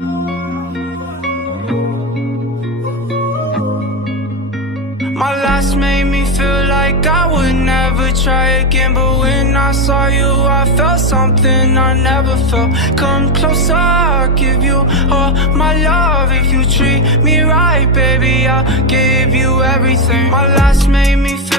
My last made me feel like I would never try again, but when I saw you, I felt something I never felt. Come closer, I'll give you all my love. If you treat me right, baby, I'll give you everything. My last made me feel